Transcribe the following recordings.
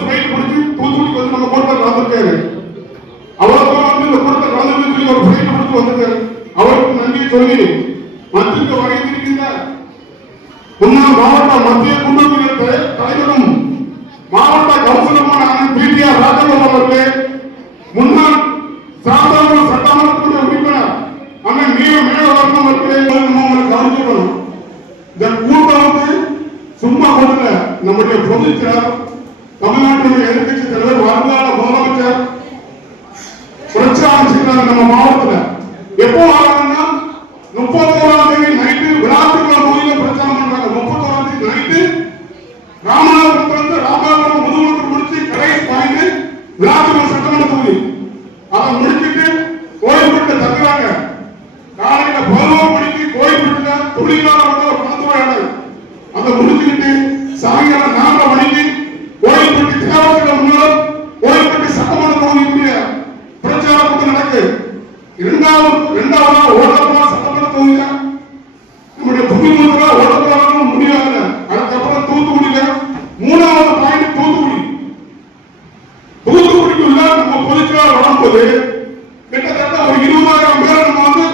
Train பிடிச்சி தூத்துக்குடிக்கு வந்து நம்ம கூட்டத்தில் நடந்திருக்காரு ஒரு ட்ரெயின் பிடிச்சி வந்திருக்காரு. அவருக்கு நன்றி சொல்லி மத்திய வரையிருக்கின்ற முன்னாள் மாவட்ட மத்திய குழுவினர் தலைவரும் மாவட்ட கவுன்சிலருமான பிடிஆர் ராஜகோபால் அவர்கள் தமிழ்நாட்டினுடைய எதிர்கட்சி தலைவர் வருங்கால முதலமைச்சர் பிரச்சாரம் செய்யறாங்க நம்ம மாவட்டத்தில் எப்போ போது கிட்டத்தட்ட ஒரு இருபதாயிரம் பேர் நம்ம வந்து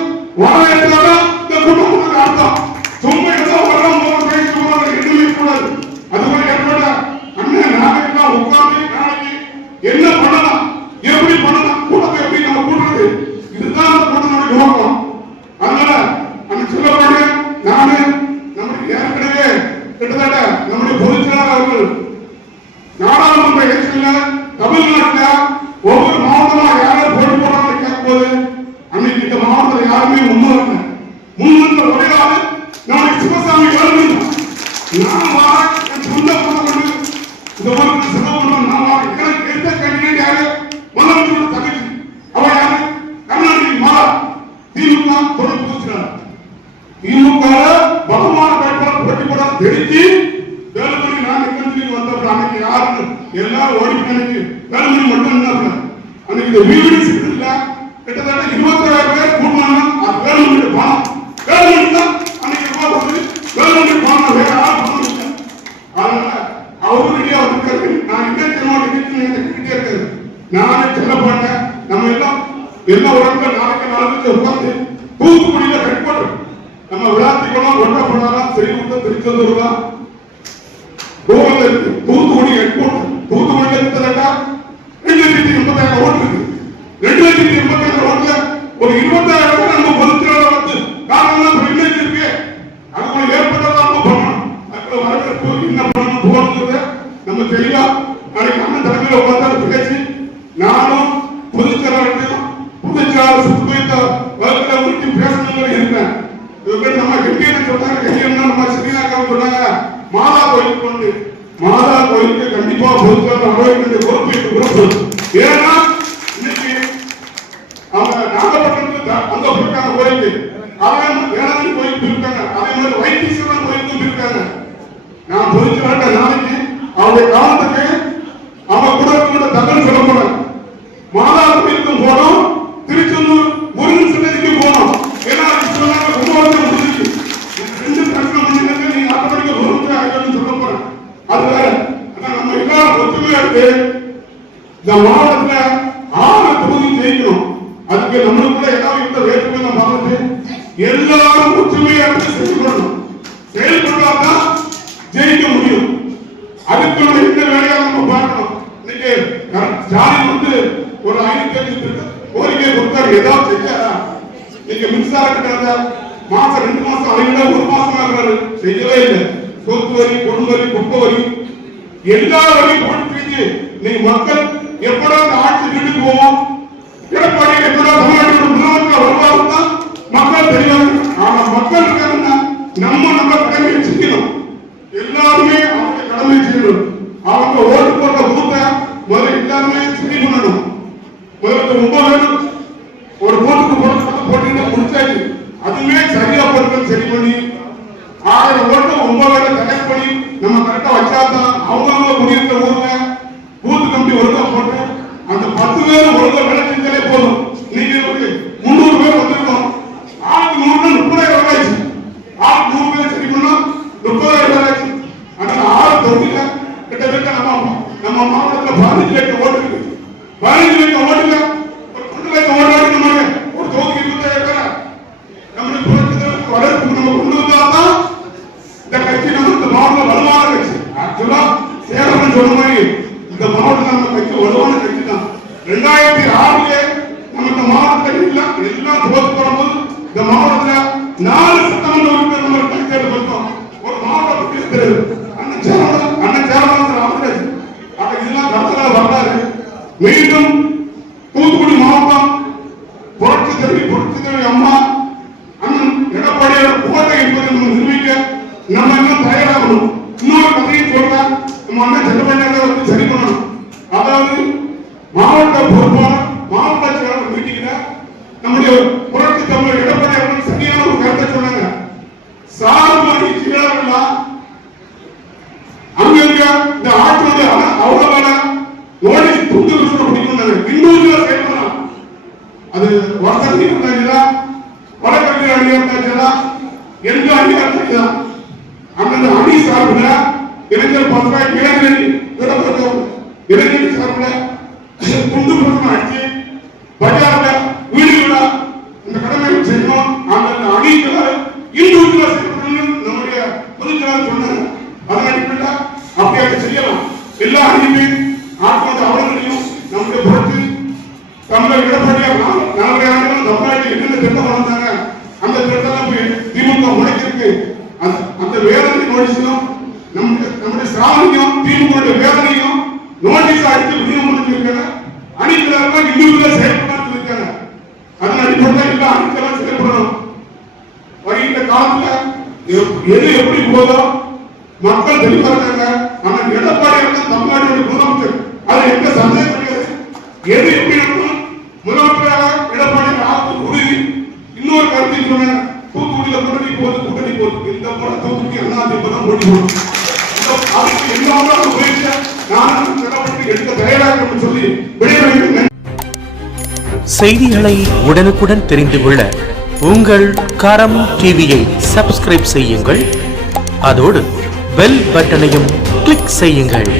வரவேற்றாதான் இந்த குடும்பத்துக்கு அர்த்தம் சும்மா ஏதோ வர்றோம் போறோம் பேசி போறோம் எதுவுமே கூடாது அது மாதிரி ஏற்பட அண்ணன் நாளைக்கு உட்கார்ந்து நாளைக்கு என்ன பண்ணலாம் எப்படி பண்ணலாம் கூட்டத்தை எப்படி நம்ம கூட்டுறது? இதுதான் அந்த கூட்டத்தோட நோக்கம் அதனால அந்த சொல்லப்பாடு நானு நம்முடைய ஏற்கனவே கிட்டத்தட்ட நம்முடைய பொதுச்செயலாளர்கள் நாடாளுமன்ற எலெக்ஷன்ல தமிழ்நாட்டில் ஒவ்வொரு மாவட்டமா யாரும் போட்டி போடுறாங்கன்னு கேட்கும்போது அன்னைக்கு இந்த மாவட்டத்தில் யாருமே முன்வரல முன்வந்த ஒரே ஆளு நாளைக்கு சிவசாமி வருவீங்க நான் வாரேன் என் சொந்த பணம் இந்த நான் எனக்கு எந்த கேண்டிடேட் யாரு முதலமைச்சரோட தங்கச்சி அவ யாரு கருணாநிதி மாலா திமுக தொடர்பு வச்சுக்கிறார் திமுக பலமான வேட்பாளர் போட்டி போட தெரிஞ்சு வேலுமணி நான் நிகழ்ச்சிக்கு வந்தப்ப அன்னைக்கு யாருன்னு எல்லாரும் ஓடி அன்னைக்கு வேலுமணி மட்டும் இருந்தாங்க அன்னைக்கு இந்த வீடு இல்ல கிட்டத்தட்ட இருபத்தாயிரம் பேர் கூட்டினாங்க அது வேலுமணி பணம் வேலுமணி தான் அன்னைக்கு ரூபாய் வந்து வேலுமணி பணம் வேற யாரும் பணம் இல்லை அதனால அவரு ரெடியா வந்திருக்காரு நான் எங்க திரும்ப நிகழ்ச்சி நினைக்கிட்டே இருக்காரு நானே செல்லப்பட்டேன் நம்ம எல்லாம் எல்லா உடம்புல நாளைக்கு நாளைக்கு உட்கார்ந்து தூத்துக்குடியில ஹெட் குவார்டர் நம்ம விளாத்திக்கணும் ஒன்றா பண்ணலாம் ஸ்ரீமுத்தம் திருச்செந்தூர் தான் கோவில் இருக்கு தூத்துக்குடி ஹெட் குவார்டர் தூத்துக்குடியில இருக்கிறதா ரெண்டு லட்சத்தி எண்பத்தாயிரம் ஓட்டு இருக்கு. ரெண்டு லட்சத்தி எண்பத்தாயிரம் ஓட்டுல ஒரு இருபத்தாயிரம் பேர் நம்ம பொதுச்செயலாளர் வந்து காரணம் பிரிவிலேஜ் இருக்கு. அதுக்குள்ள ஏற்பட்டதான் நம்ம பண்ணணும். அதுக்குள்ள வரவேற்பு என்ன பண்ணணும் போகணுங்கிறத நம்ம தெளிவா நாளைக்கு அண்ணன் தலைமையில உட்கார்ந்து பேசி நானும் பொதுச்செயலாளர்கிட்டையும் பொதுச்செயலாளர் சுத்தமைத்த வகுப்புல விட்டு பேசணும்னு இருக்கேன் இவங்க நம்ம கெட்டியன்னு சொன்னாங்க கெட்டியன்னா நம்ம ஸ்ரீநாக்காவும் சொன்னாங்க மாதா கோயிலுக்கு கொண்டு மாதா கோயிலுக்கு கண்டிப்பா அவர்களுடைய பொறுப்பு இருக்கு பொறுப்பு ஏன்னா இன்னைக்கு அவங்க நாகப்பட்டினத்துக்கு அங்க போயிருக்காங்க கோயிலுக்கு அவன் மாதிரி வேளாங்கண்ணி கோயிலுக்கு போயிருக்காங்க. அதே மாதிரி வைத்தீஸ்வரன் கோயிலுக்கும் போயிருக்காங்க. நான் பொதுச்செயலாளர் நாளைக்கு அவருடைய காலத்துக்கு அவங்க கூட தகவல் சொல்ல போறேன் மாதா கோயிலுக்கும் போனோம் திருச்செந்தூர் முருகன் சன்னதிக்கு போனோம் ஏன்னா அது சொன்னாங்க கும்பகோணத்துல முடிஞ்சிருக்கு இது ரெண்டு பிரச்சனை முடிஞ்சிருக்கு நீங்க ஆட்டோமேட்டிக்கா முருகன் ஆகிடும் சொல்ல போறேன் அது வேற ஆனா நம்ம எல்லாரும் ஒத்துமையா இருக்கு இந்த மாவட்டத்துல ஆறு தொகுதி ஜெயிக்கணும் அதுக்கு நம்மளுக்குள்ள ஏதாவது இந்த வேற்றுமை நம்ம பார்த்துட்டு எல்லாரும் ஒற்றுமையா இருந்து செயல்படணும் செயல்பட்டாதான் ஜெயிக்க முடியும். அதுக்கு நம்ம இந்த வேலையை நம்ம பார்க்கணும். இன்னைக்கு ஸ்டாலின் வந்து ஒரு ஐநூத்தி அஞ்சு கோரிக்கை கொடுத்தாரு. ஏதாவது செஞ்சாரா? நீங்க மின்சார கட்டணத்தை மாசம் ரெண்டு மாசம் அதை விட ஒரு மாசம் ஆகிறாரு. செய்யவே இல்லை. சொத்து வரி பொண்ணு வரி குப்பை வரி எல்லா வரையும் போட்டு நீ மக்கள் எப்படா அந்த ஆட்சி வீட்டுக்கு போவோம்? எடப்பாடி எப்படா தமிழ்நாட்டோட முதலமைச்சர் வருவாருன்னா மக்கள் மக்கள் இருக்காங்கன்னா நம்ம நம்ம கடமையை செய்யணும் எல்லாருமே அவங்க கடமை செய்யணும். அவங்க ஓட்டு போட்ட பூத்த முதல்ல எல்லாருமே சரி பண்ணணும். முதல்ல ஒன்பது பேரும் ஒரு பூத்துக்கு போட்டு போட்டு முடிச்சாச்சு. அதுவுமே சரியா பொருட்கள் சரி பண்ணி ஆயிரம் ஓட்டு ஒன்பது பேரை கனெக்ட் பண்ணி நம்ம கரெக்டா வச்சாதான் அவங்க குடியிருக்க ஊர்ல பூத்து கம்பி ஒழுங்கா போட்டு அந்த பத்து பேரும் ஒழுங்கா வேலை செஞ்சாலே போதும் நீங்க ஒரு முந்நூறு பேர் வந்திருக்கோம் ஆளுக்கு நூறு முப்பதாயிரம் ரூபாய் ஆச்சு ஆளுக்கு நூறு பேர் சரி பண்ணா முப்பதாயிரம் ரூபாய் ஆச்சு அதனால ஆறு தொகுதியில கிட்டத்தட்ட நம்ம நம்ம மாவட்டத்துல பதினஞ்சு லட்சம் ஓட்டு இருக்கு பதினஞ்சு லட்சம் ஓட்டுல ஒரு பத்து லட்சம் ஓட்டு நம்ம ஒரு தொகுதிக்கு இருபத்தாயிரம் பேரா நம்மளுக்கு புரட்சி வளர்ப்பு நம்ம கொண்டு வந்தாதான் இந்த கட்சி நம்ம இந்த மாவட்டம் வலுவான கட்சி ஆக்சுவலா சேரவன் சொன்ன மாதிரி இந்த மாவட்டம் நம்ம கட்சி வலுவான கட்சி தான் ரெண்டாயிரத்தி ஆறுல நம்ம இந்த மாவட்டத்தில் எல்லாம் எல்லாம் தோத்து வரும்போது இந்த மாவட்டத்துல நாலு சட்டமன்ற உறுப்பினர் நம்ம கட்சியில் பார்த்தோம் ஒரு மாவட்ட பேசுறது அண்ணன் சேரவன் அண்ணன் சேரவன் ராமராஜ் ஆக இதெல்லாம் கடத்தல வர்றாரு மீண்டும் தூத்துக்குடி மாவட்டம் புரட்சி தலைவி புரட்சி தலைவி அம்மா அண்ணன் எடப்பாடியோட கோட்டை என்பதை நம்ம நிரூபிக்க நம்ம எல்லாம் தயாராகணும் இன்னொரு கதையை சொல்றேன் நம்ம அண்ணன் செல்லப்பண்ண வந்து சரி பண்ணணும் அதாவது மாவட்ட பொறுப்பாளர் மாவட்ட செயலாளர் மீட்டிங்ல நம்முடைய புரட்சி தமிழர் எடப்பாடி அவர்கள் சரியான ஒரு கருத்தை சொன்னாங்க சார்பணி செயலாளர்கள்லாம் அங்கங்க இந்த ஆற்றோட அவ்வளவான நோட்டீஸ் துண்டு விஷயம் பிடிக்கும் இன்னொரு செயல்படலாம் அது வடக்கு இருந்தாச்சுன்னா வடக்கு அணி இருந்தாச்சுன்னா எந்த அணி இருந்தாச்சுன்னா அந்த அணி சார்பில் இளைஞர் பசங்க இளைஞர் விடப்பட்டோம் இளைஞர் சார்பில் குண்டு பிரச்சனை அடிச்சு பஜார்ல வீடுகள இந்த கடமை செய்யணும். அந்தந்த அணிகளை இண்டிவிஜுவலா செய்யணும் நம்முடைய பொதுச்செயலாளர் சொன்னாங்க அதன் அடிப்படையில் அப்படி அதை செய்யலாம். எல்லா அணியுமே ஆட்கொண்ட அவர்களையும் நம்முடைய புரட்சி தமிழக எடப்பாடியார் நாலரை ஆண்டுகள் தமிழ்நாட்டில் என்னென்ன திட்டம் வளர்ந்தாங்க அந்த திட்டம் போய் திமுக அந்த அந்த வேதனை நோட்டீஸும் நம்முடைய நம்முடைய சாதனையும் திமுக வேதனையும் நோட்டீஸ் அடித்து விநியோகம் பண்ணிருக்காங்க அணிகளெல்லாம் இண்டிவிஜுவலா செயல்படாது இருக்காங்க. அதன் அடிப்படையில் எல்லா அணிகளும் செயல்படணும். வருகின்ற காலத்துல எது எப்படி போதோ மக்கள் தெளிவா இருக்காங்க ஆனா எடப்பாடி அவர்கள் முதலமைச்சர். அது எந்த சந்தேகம் கிடையாது. எது எப்படி இன்னொரு தூத்துக்குடியில கூட்டணி போது கூட்டணி போது இந்த முறை தூத்துக்குடி அண்ணா திமுக ஓடி அதுக்கு நடவடிக்கை எடுக்க தயாராக சொல்லி விடைபெறுகிறேன் செய்திகளை உடனுக்குடன் தெரிந்து கொள்ள உங்கள் கரம் டிவியை சப்ஸ்கிரைப் செய்யுங்கள். அதோடு பெல் பட்டனையும் கிளிக் செய்யுங்கள்.